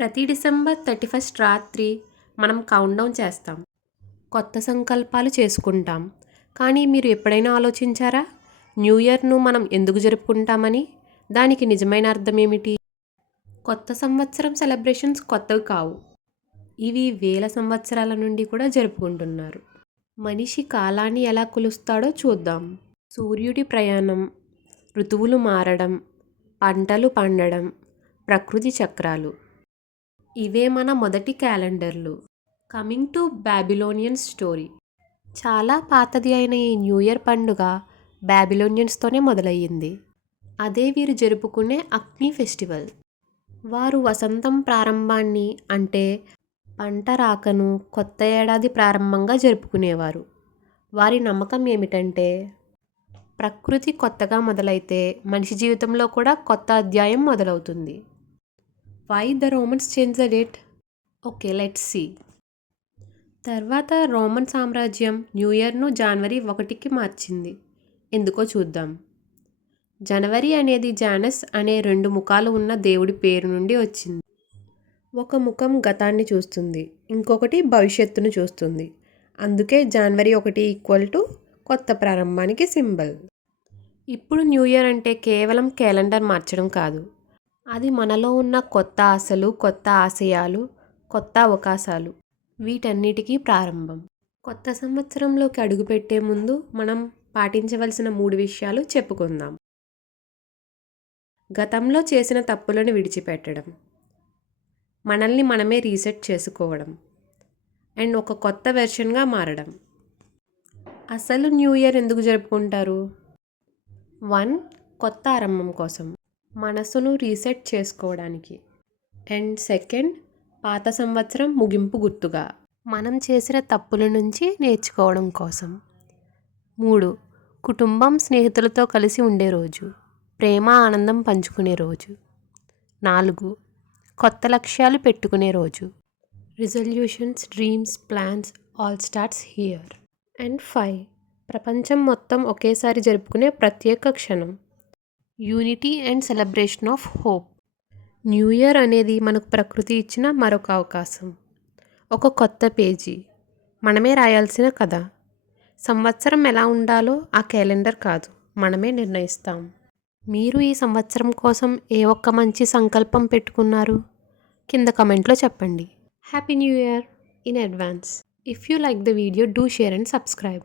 ప్రతి డిసెంబర్ 31 రాత్రి మనం కౌంట్డౌన్ చేస్తాం. కొత్త సంకల్పాలు చేసుకుంటాం. కానీ మీరు ఎప్పుడైనా ఆలోచించారా? న్యూ ఇయర్‌ను మనం ఎందుకు జరుపుకుంటామని? దానికి నిజమైన అర్థం ఏమిటి? కొత్త సంవత్సరం సెలబ్రేషన్స్ కొత్తవి కావు. ఇవి వేల సంవత్సరాల నుండి కూడా జరుపుకుంటున్నారు. మనిషి కాలాన్ని ఎలా కొలుస్తాడో చూద్దాం. సూర్యుడి ప్రయాణం, ఋతువులు మారడం, పంటలు పండడం, ప్రకృతి చక్రాలు. ఇవే మన మొదటి క్యాలెండర్లు. Coming to Babylonian story. చాలా పాతది అయిన ఈ న్యూ ఇయర్ పండుగ బాబిలోనియన్స్తోనే మొదలయ్యింది. అదే వీరు జరుపుకునే అగ్ని ఫెస్టివల్. వారు వసంతం ప్రారంభాన్ని, అంటే పంట రాకను, కొత్త ఏడాది ప్రారంభంగా జరుపుకునేవారు. వారి నమ్మకం ఏమిటంటే, ప్రకృతి కొత్తగా మొదలైతే మనిషి జీవితంలో కూడా కొత్త అధ్యాయం మొదలవుతుంది. Why the Romans change the date? Okay, let's see. తర్వాత రోమన్ సామ్రాజ్యం న్యూ ఇయర్ను జనవరి 1కి మార్చింది. ఎందుకో చూద్దాం. జనవరి అనేది జానస్ అనే 2 ముఖాలు ఉన్న దేవుడి పేరు నుండి వచ్చింది. ఒక ముఖం గతాన్ని చూస్తుంది, ఇంకొకటి భవిష్యత్తును చూస్తుంది. అందుకే జనవరి 1 కొత్త ప్రారంభానికి సింబల్. ఇప్పుడు న్యూ ఇయర్ అంటే కేవలం క్యాలెండర్ మార్చడం కాదు. అది మనలో ఉన్న కొత్త ఆశలు, కొత్త ఆశయాలు, కొత్త అవకాశాలు, వీటన్నిటికీ ప్రారంభం. కొత్త సంవత్సరంలోకి అడుగుపెట్టే ముందు మనం పాటించవలసిన 3 విషయాలు చెప్పుకుందాం. గతంలో చేసిన తప్పులను విడిచిపెట్టడం, మనల్ని మనమే రీసెట్ చేసుకోవడం, అండ్ ఒక కొత్త వెర్షన్గా మారడం. అసలు న్యూ ఇయర్ ఎందుకు జరుపుకుంటారు? 1. కొత్త ఆరంభం కోసం, మనసును రీసెట్ చేసుకోవడానికి. అండ్ 2. పాత సంవత్సరం ముగింపు గుర్తుగా, మనం చేసిన తప్పుల నుంచి నేర్చుకోవడం కోసం. 3. కుటుంబం, స్నేహితులతో కలిసి ఉండే రోజు, ప్రేమ ఆనందం పంచుకునే రోజు. 4. కొత్త లక్ష్యాలు పెట్టుకునే రోజు, resolutions, dreams, plans all starts here. And 5. ప్రపంచం మొత్తం ఒకేసారి జరుపుకునే ప్రత్యేక క్షణం, unity and celebration of hope. New year అనేది మనకు ప్రకృతి ఇచ్చిన మరొక అవకాశం. ఒక కొత్త పేజీ, మనమే రాయాల్సిన కథ. సంవత్సరం ఎలా ఉండాలో ఆ క్యాలెండర్ కాదు, మనమే నిర్ణయిస్తాం. మీరు ఈ సంవత్సరం కోసం ఏ ఒక్క మంచి సంకల్పం పెట్టుకున్నారు? కింద కమెంట్లో చెప్పండి. Happy new year in advance. If you like the video, do share and subscribe.